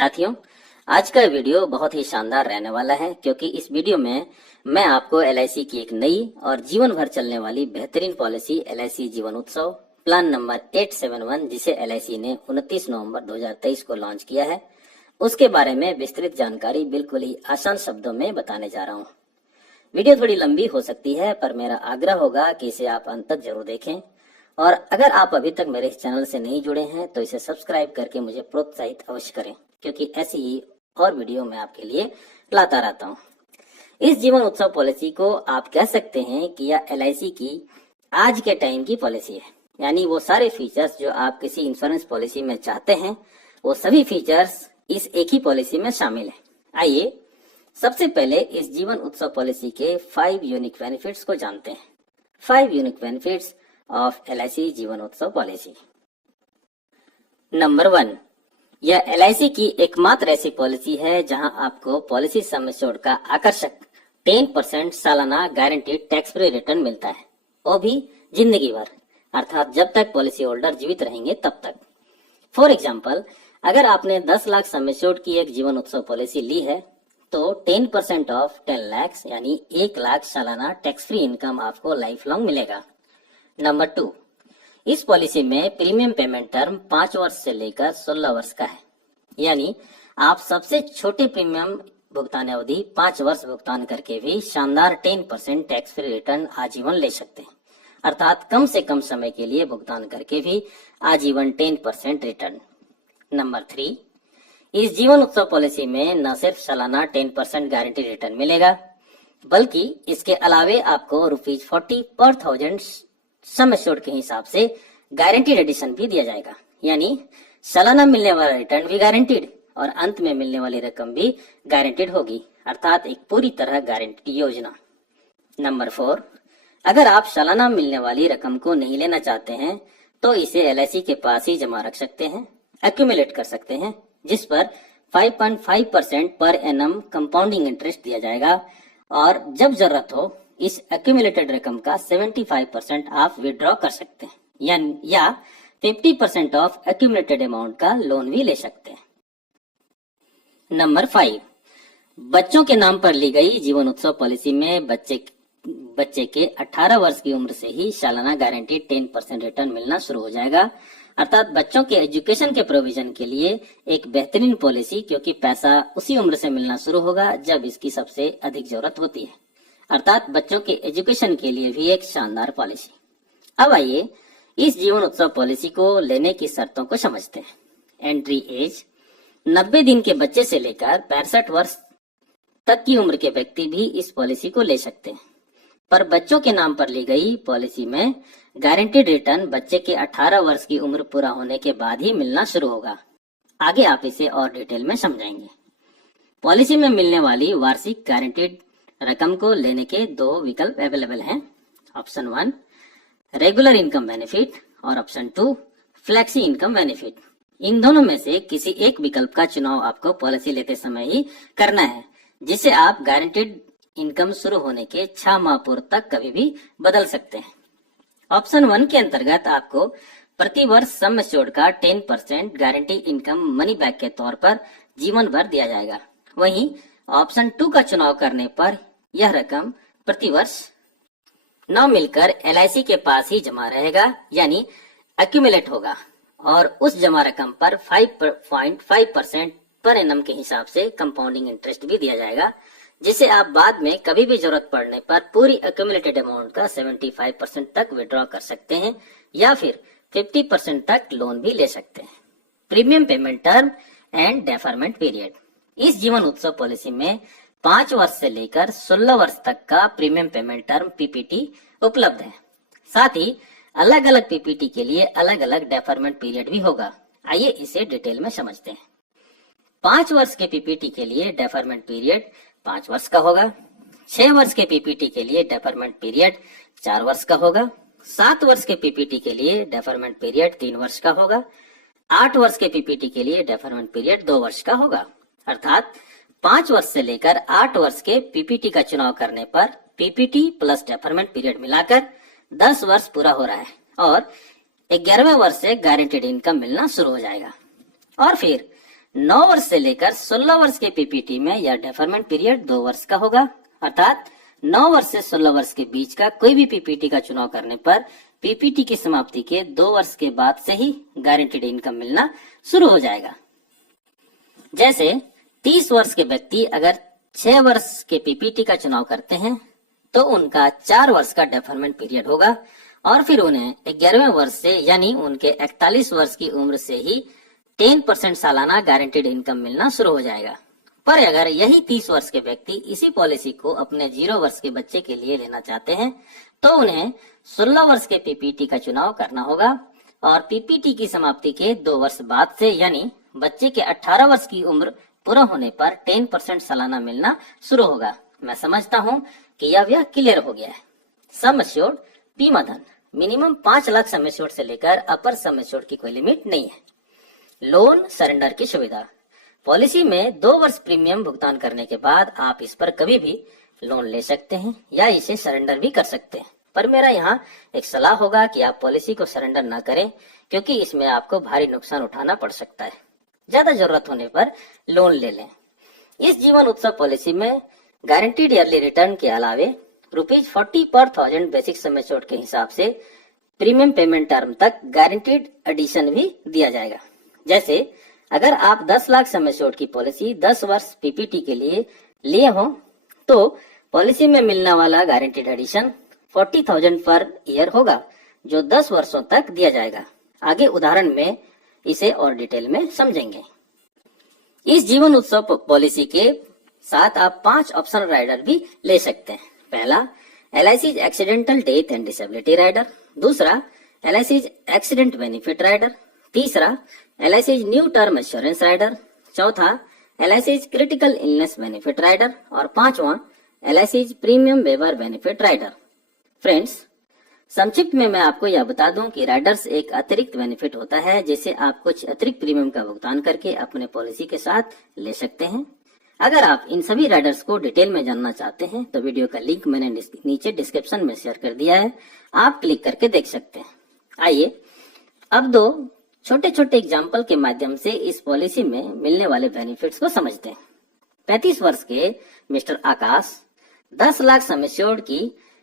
साथियों, आज का वीडियो बहुत ही शानदार रहने वाला है क्योंकि इस वीडियो में मैं आपको एलआईसी की एक नई और जीवन भर चलने वाली बेहतरीन पॉलिसी एलआईसी जीवन उत्सव प्लान नंबर 871 जिसे एलआईसी ने 29 नवंबर 2023 को लॉन्च किया है, उसके बारे में विस्तृत जानकारी बिल्कुल ही आसान शब्दों में बताने जा रहा हूँ। वीडियो थोड़ी लंबी हो सकती है, पर मेरा आग्रह होगा कि इसे आप अंत तक जरूर देखें और अगर आप अभी तक मेरे इस चैनल से नहीं जुड़े हैं तो इसे सब्सक्राइब करके मुझे प्रोत्साहित अवश्य करें, क्योंकि ऐसी ही और वीडियो मैं आपके लिए लाता रहता हूँ। इस जीवन उत्सव पॉलिसी को आप कह सकते हैं कि यह एलआईसी की आज के टाइम की पॉलिसी है। यानी वो सारे फीचर्स जो आप किसी इंश्योरेंस पॉलिसी में चाहते हैं, वो सभी फीचर्स इस एक ही पॉलिसी में शामिल है। आइए सबसे पहले इस जीवन उत्सव पॉलिसी के 5 यूनिक बेनिफिट्स को जानते हैं। 5 यूनिक बेनिफिट्स ऑफ एलआईसी जीवन उत्सव पॉलिसी। नंबर 1, यह एलआईसी की एकमात्र ऐसी पॉलिसी है जहां आपको पॉलिसी सम एश्योर्ड का आकर्षक 10% सालाना गारंटीड टैक्स फ्री रिटर्न मिलता है, वो भी जिंदगी भर, अर्थात जब तक पॉलिसी होल्डर जीवित रहेंगे तब तक। फॉर एग्जाम्पल, अगर आपने 10 लाख सम एश्योर्ड की एक जीवन उत्सव पॉलिसी ली है तो 10% ऑफ 10 लाख यानी 1 लाख सालाना टैक्स फ्री इनकम आपको लाइफ लॉन्ग मिलेगा। नंबर 2, इस पॉलिसी में प्रीमियम पेमेंट टर्म 5 वर्ष से लेकर 16 वर्ष का है। यानी आप सबसे छोटे प्रीमियम भुगतान अवधि 5 वर्ष भुगतान करके भी शानदार 10% टैक्स फ्री रिटर्न आजीवन ले सकते हैं, अर्थात कम से कम समय के लिए भुगतान करके भी आजीवन 10% रिटर्न। नंबर 3, इस जीवन उत्सव पॉलिसी में न सिर्फ सालाना 10% गारंटी रिटर्न मिलेगा, बल्कि इसके अलावे आपको ₹40 पर 1000 सम एश्योर्ड के हिसाब से गारंटीड एडिशन भी दिया जाएगा। यानी सालाना मिलने वाला रिटर्न भी गारंटीड और अंत में मिलने वाली रकम भी गारंटीड होगी, अर्थात एक पूरी तरह गारंटी योजना। नंबर 4, अगर आप सालाना मिलने वाली रकम को नहीं लेना चाहते हैं तो इसे एलआईसी के पास ही जमा रख सकते हैं, एक्यूमुलेट कर सकते हैं, जिस पर 5.5% पर एनम कंपाउंडिंग इंटरेस्ट दिया जाएगा और जब जरूरत हो इस एक्यूमुलेटेड रकम का 75% आप विड्रॉ कर सकते हैं या 50% ऑफ एक्यूमुलेटेड अमाउंट का लोन भी ले सकते हैं। नंबर 5, बच्चों के नाम पर ली गई जीवन उत्सव पॉलिसी में बच्चे के 18 वर्ष की उम्र से ही सालाना गारंटीड 10% रिटर्न मिलना शुरू हो जाएगा, अर्थात बच्चों के एजुकेशन के प्रोविजन के लिए एक बेहतरीन पॉलिसी, क्योंकि पैसा उसी उम्र से मिलना शुरू होगा जब इसकी सबसे अधिक जरूरत होती है, अर्थात बच्चों के एजुकेशन के लिए भी एक शानदार पॉलिसी। अब आइए इस जीवन उत्सव पॉलिसी को लेने की शर्तों को समझते हैं। एंट्री एज 90 दिन के बच्चे से लेकर 65 वर्ष तक की उम्र के व्यक्ति भी इस पॉलिसी को ले सकते हैं, पर बच्चों के नाम पर ली गई पॉलिसी में गारंटीड रिटर्न बच्चे के 18 वर्ष की उम्र पूरा होने के बाद ही मिलना शुरू होगा। आगे आप इसे और डिटेल में समझेंगे। पॉलिसी में मिलने वाली वार्षिक गारंटीड रकम को लेने के 2 विकल्प अवेलेबल हैं। ऑप्शन 1 रेगुलर इनकम बेनिफिट और ऑप्शन 2 फ्लेक्सी इनकम बेनिफिट। इन दोनों में से किसी एक विकल्प का चुनाव आपको पॉलिसी लेते समय ही करना है, जिसे आप गारंटीड इनकम शुरू होने के 6 माह पूर्व तक कभी भी बदल सकते हैं। ऑप्शन 1 के अंतर्गत आपको प्रति वर्ष सम एश्योर्ड का 10% गारंटी इनकम मनी बैक के तौर पर जीवन भर दिया जाएगा। वहीं ऑप्शन 2 का चुनाव करने पर यह रकम प्रति वर्ष न मिलकर एलआईसी के पास ही जमा रहेगा, यानी एक्यूमुलेट होगा और उस जमा रकम पर 5.5% पर एनम के हिसाब से कंपाउंडिंग इंटरेस्ट भी दिया जाएगा, जिसे आप बाद में कभी भी जरूरत पड़ने पर पूरी एक्यूमुलेटेड अमाउंट का 75% तक विड्रॉ कर सकते हैं या फिर 50% तक लोन भी ले सकते हैं। Premium payment term and deferment period. इस जीवन उत्सव पॉलिसी में 5 वर्ष से लेकर 16 वर्ष तक का प्रीमियम पेमेंट टर्म पीपीटी उपलब्ध है। साथ ही अलग अलग पीपीटी के लिए अलग अलग डेफरमेंट पीरियड भी होगा। आइए इसे डिटेल में समझते हैं। 5 वर्ष के पीपीटी के लिए डेफरमेंट पीरियड 5 वर्ष का होगा। 6 वर्ष के पीपीटी के लिए डेफरमेंट पीरियड 4 वर्ष का होगा। 7 वर्ष के पीपीटी के लिए डेफरमेंट पीरियड 3 वर्ष का होगा। 8 वर्ष के पीपीटी के लिए डेफरमेंट पीरियड 2 वर्ष का होगा। अर्थात 5 वर्ष से लेकर 8 वर्ष के पीपीटी का चुनाव करने पर पीपीटी प्लस डेफरमेंट पीरियड मिलाकर 10 वर्ष पूरा हो रहा है और 11वें वर्ष से गारंटीड इनकम मिलना शुरू हो जाएगा। और फिर 9 वर्ष से लेकर 16 वर्ष के पीपीटी में यह डेफरमेंट पीरियड 2 वर्ष का होगा, अर्थात 9 वर्ष से 16 वर्ष के बीच का कोई भी पीपीटी का चुनाव करने पर पीपीटी की समाप्ति के 2 वर्ष के बाद से ही गारंटीड इनकम मिलना शुरू हो जाएगा। जैसे 30 वर्ष के व्यक्ति अगर 6 वर्ष के पीपीटी का चुनाव करते हैं तो उनका 4 वर्ष का डेफरमेंट पीरियड होगा और फिर उन्हें 11वें वर्ष से यानी उनके 41 वर्ष की उम्र से ही 10% सालाना गारंटीड इनकम मिलना शुरू हो जाएगा। पर अगर यही 30 वर्ष के व्यक्ति इसी पॉलिसी को अपने 0 वर्ष के बच्चे के लिए लेना चाहते हैं तो उन्हें 16 वर्ष के पीपीटी का चुनाव करना होगा और पीपीटी की समाप्ति के 2 वर्ष बाद से यानी बच्चे के 18 वर्ष की उम्र पूरा होने पर 10% सालाना मिलना शुरू होगा। मैं समझता हूँ कि यह क्लियर हो गया है। सम एश्योर्ड बीमा धन मिनिमम 5 लाख सम एश्योर्ड से लेकर अपर सम एश्योर्ड की कोई लिमिट नहीं है। लोन सरेंडर की सुविधा, पॉलिसी में 2 वर्ष प्रीमियम भुगतान करने के बाद आप इस पर कभी भी लोन ले सकते हैं या इसे सरेंडर भी कर सकते हैं। पर मेरा यहाँ एक सलाह होगा कि आप पॉलिसी को सरेंडर ना करें क्योंकि इसमें आपको भारी नुकसान उठाना पड़ सकता है। ज्यादा जरूरत होने पर लोन ले लें। इस जीवन उत्सव पॉलिसी में गारंटीड ईयरली रिटर्न के अलावे ₹40 पर 1000 बेसिक सम एश्योर्ड के हिसाब से प्रीमियम पेमेंट टर्म तक गारंटीड एडिशन भी दिया जाएगा। जैसे अगर आप 10 लाख सम एश्योर्ड की पॉलिसी 10 वर्ष पीपीटी के लिए लिए हो तो पॉलिसी में मिलने वाला गारंटीड एडिशन 40,000 पर ईयर होगा जो 10 वर्षों तक दिया जाएगा। आगे उदाहरण में इसे और डिटेल में समझेंगे। इस जीवन उत्सव पॉलिसी के साथ आप 5 ऑप्शनल राइडर भी ले सकते हैं। पहला LIC accidental death and disability rider, दूसरा LIC एक्सीडेंट बेनिफिट राइडर, तीसरा LIC new term assurance rider, चौथा LIC critical illness benefit rider और पांचवा LIC premium waiver benefit rider. Friends, संक्षिप्त में मैं आपको यह बता दूं कि राइडर्स एक अतिरिक्त बेनिफिट होता है जिसे आप कुछ अतिरिक्त प्रीमियम का भुगतान करके अपने पॉलिसी के साथ ले सकते हैं। अगर आप इन सभी राइडर्स को डिटेल में जानना चाहते हैं तो वीडियो का लिंक मैंने नीचे डिस्क्रिप्शन में शेयर कर दिया है, आप क्लिक करके देख सकते हैं। आइए अब 2 छोटे छोटे एग्जाम्पल के माध्यम से इस पॉलिसी में मिलने वाले बेनिफिट्स को समझते हैं। 35 वर्ष के मिस्टर आकाश 10 लाख सम एश्योर्ड की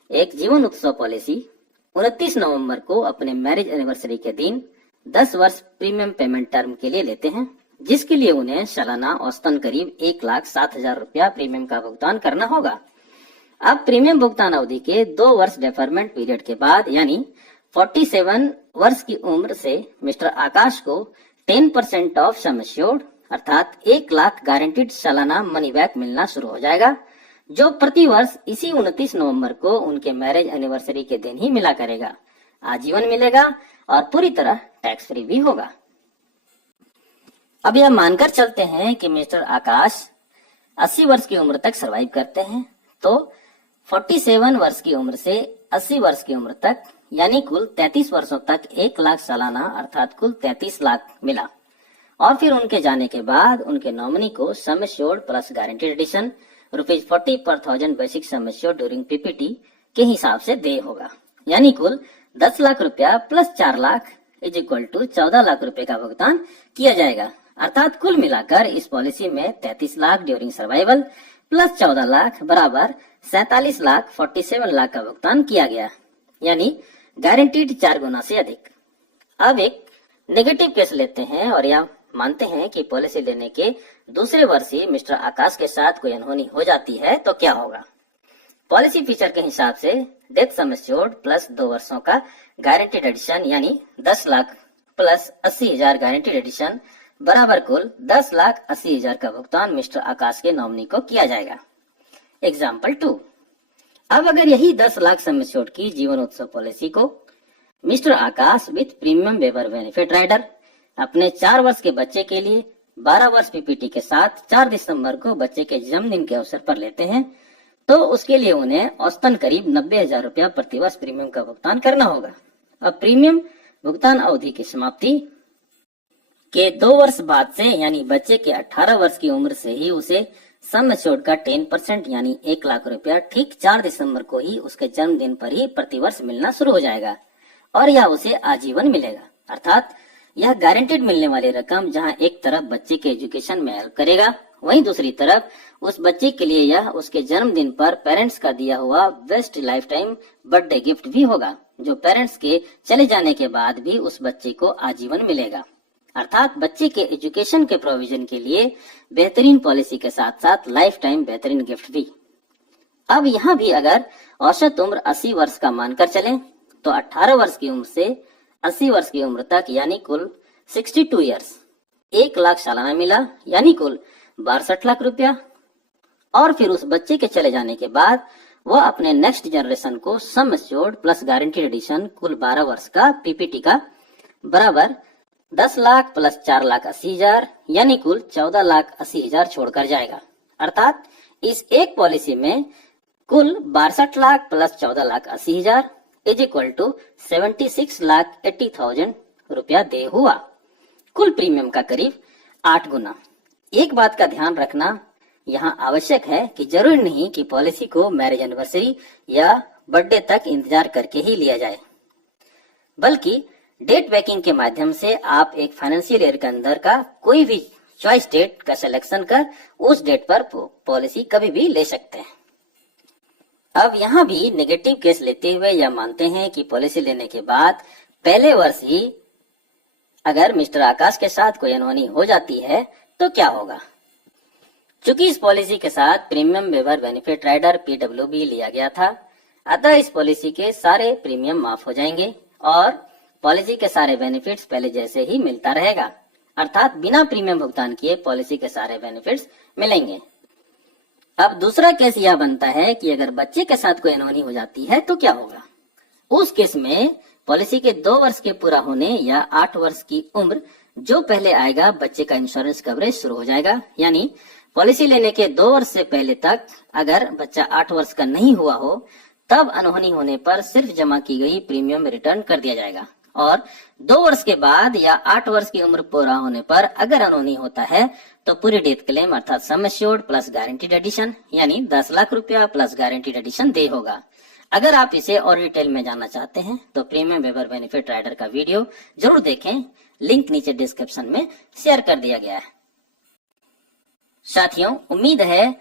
एक जीवन उत्सव पॉलिसी 29 नवंबर को अपने मैरिज एनिवर्सरी के दिन 10 वर्ष प्रीमियम पेमेंट टर्म के लिए लेते हैं, जिसके लिए उन्हें सालाना औसतन करीब 1,07,000 रुपया प्रीमियम का भुगतान करना होगा। अब प्रीमियम भुगतान अवधि के 2 वर्ष डेफरमेंट पीरियड के बाद यानी 47 वर्ष की उम्र से मिस्टर आकाश को 10% ऑफ सम एश्योर्ड अर्थात 1 लाख गारंटीड सालाना मनी बैक मिलना शुरू हो जाएगा, जो प्रति वर्ष इसी 29 नवंबर को उनके मैरिज एनिवर्सरी के दिन ही मिला करेगा। आजीवन मिलेगा और पूरी तरह टैक्स फ्री भी होगा। अब यह मानकर चलते हैं कि मिस्टर आकाश 80 वर्ष की उम्र तक सरवाइव करते हैं तो 47 वर्ष की उम्र से 80 वर्ष की उम्र तक यानी कुल 33 वर्षों तक 1 लाख सालाना अर्थात कुल 33 लाख मिला और फिर उनके जाने के बाद उनके नॉमिनी को sum assured plus guaranteed addition ₹40 पर 1000 basic sum assured during PPT के हिसाब से दे होगा, यानी कुल 10 लाख रुपया plus 4 lakh is equal to 14 lakh रुपए का भुगतान किया जाएगा। अर्थात कुल मिलाकर इस पॉलिसी में 33 lakh during survival plus 14 lakh बराबर 47 लाख 47 लाख का भुगतान किया गया, यानी गारंटीड 4 गुना से अधिक। अब एक नेगेटिव केस लेते हैं और यह मानते हैं कि पॉलिसी लेने के दूसरे वर्ष ही मिस्टर आकाश के साथ कोई अनहोनी हो जाती है तो क्या होगा। पॉलिसी फीचर के हिसाब से डेथ सम एश्योर्ड प्लस 2 वर्षों का गारंटीड एडिशन यानी 10 लाख प्लस 80,000 गारंटीड एडिशन बराबर कुल 10,80,000 का भुगतान मिस्टर आकाश के नॉमिनी को किया जाएगा। एग्जाम्पल 2, अब अगर यही 10 लाख सम एश्योर्ड की जीवन उत्सव पॉलिसी को mister Aakash with premium waiver benefit rider अपने 4 वर्ष के बच्चे के लिए 12 वर्ष पीपीटी के साथ 4 दिसंबर को बच्चे के जन्मदिन के अवसर पर लेते हैं तो उसके लिए उन्हें औसतन करीब 90,000 रुपया प्रति वर्ष प्रीमियम का भुगतान करना होगा। अब प्रीमियम भुगतान अवधि की समाप्ति के 2 वर्ष बाद से यानी बच्चे के 18 वर्ष की उम्र से ही उसे सम एश्योर्ड का 10% यानी 1 लाख रुपया ठीक 4 दिसंबर को ही उसके जन्मदिन पर ही प्रति वर्ष मिलना शुरू हो जाएगा और यह उसे आजीवन मिलेगा। अर्थात यह गारंटेड मिलने वाली रकम जहां एक तरफ बच्चे के एजुकेशन में हेल्प करेगा, वहीं दूसरी तरफ उस बच्चे के लिए यह उसके जन्मदिन पर पेरेंट्स का दिया हुआ best life time birthday gift भी होगा, जो पेरेंट्स के चले जाने के बाद भी उस बच्चे को आजीवन मिलेगा। अर्थात बच्चे के एजुकेशन के प्रोविजन के लिए बेहतरीन पॉलिसी के साथ साथ लाइफ टाइम बेहतरीन गिफ्ट भी। अब यहाँ भी अगर औसत उम्र 80 वर्ष का मानकर चलें, तो 18 वर्ष की उम्र से 80 वर्ष की उम्र तक यानी कुल 62 ईयर्स 1 लाख सालाना मिला, यानी कुल 62 लाख रुपया। और फिर उस बच्चे के चले जाने के बाद वह अपने नेक्स्ट जनरेशन को sum assured plus guaranteed addition कुल 12 वर्ष का पीपीटी का बराबर 10 लाख प्लस 4 लाख 80 हजार यानी कुल 14 लाख 80 हजार छोड़कर जाएगा। अर्थात इस एक पॉलिसी में कुल 62 लाख प्लस 14 लाख 80 हजार इज इक्वल टू 76 लाख 80,000 रुपया दे हुआ, कुल प्रीमियम का करीब 8 गुना। एक बात का ध्यान रखना यहाँ आवश्यक है कि जरूरी नहीं कि पॉलिसी को मैरिज एनिवर्सरी या बर्थडे तक इंतजार करके ही लिया जाए, बल्कि डेट बैकिंग के माध्यम से आप एक फाइनेंशियल ईयर के अंदर का कोई भी चॉइस डेट का सिलेक्शन कर उस डेट पर पॉलिसी कभी भी ले सकते हैं। अब यहाँ भी नेगेटिव केस लेते हुए यह मानते हैं कि पॉलिसी लेने के बाद पहले वर्ष ही अगर मिस्टर आकाश के साथ कोई अनहोनी हो जाती है तो क्या होगा। चूंकि इस पॉलिसी के साथ प्रीमियम वेवर बेनिफिट राइडर पीडब्ल्यूबी लिया गया था, अतः इस पॉलिसी के सारे प्रीमियम माफ हो जाएंगे और पॉलिसी के सारे बेनिफिट्स पहले जैसे ही मिलता रहेगा। अर्थात बिना प्रीमियम भुगतान किए पॉलिसी के सारे बेनिफिट्स मिलेंगे। अब दूसरा केस यह बनता है कि अगर बच्चे के साथ कोई अनहोनी हो जाती है तो क्या होगा। उस केस में पॉलिसी के 2 वर्ष के पूरा होने या 8 वर्ष की उम्र जो पहले आएगा बच्चे का इंश्योरेंस कवरेज शुरू हो जाएगा। यानी पॉलिसी लेने के 2 वर्ष से पहले तक अगर बच्चा 8 वर्ष का नहीं हुआ हो तब अनहोनी होने पर सिर्फ जमा की गई प्रीमियम रिटर्न कर दिया जाएगा, और 2 वर्ष के बाद या 8 वर्ष की उम्र पूरा होने पर अगर अनहोनी होता है तो पूरी डेथ क्लेम अर्थात sum assured plus guaranteed addition यानी 10 लाख रुपया प्लस गारंटीड एडिशन दे होगा। अगर आप इसे और डिटेल में जानना चाहते हैं तो प्रीमियम वेवर बेनिफिट राइडर का वीडियो जरूर देखें, लिंक नीचे डिस्क्रिप्शन में शेयर कर दिया गया है। साथियों, उम्मीद है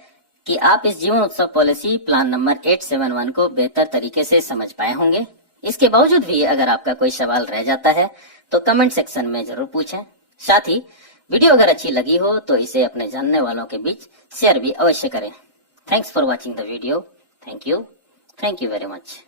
कि आप इस जीवन उत्सव पॉलिसी प्लान नंबर 871 को बेहतर तरीके से समझ पाए होंगे। इसके बावजूद भी अगर आपका कोई सवाल रह जाता है तो कमेंट सेक्शन में जरूर पूछें। साथ ही वीडियो अगर अच्छी लगी हो तो इसे अपने जानने वालों के बीच शेयर भी अवश्य करें। Thanks for watching the video. Thank you very much.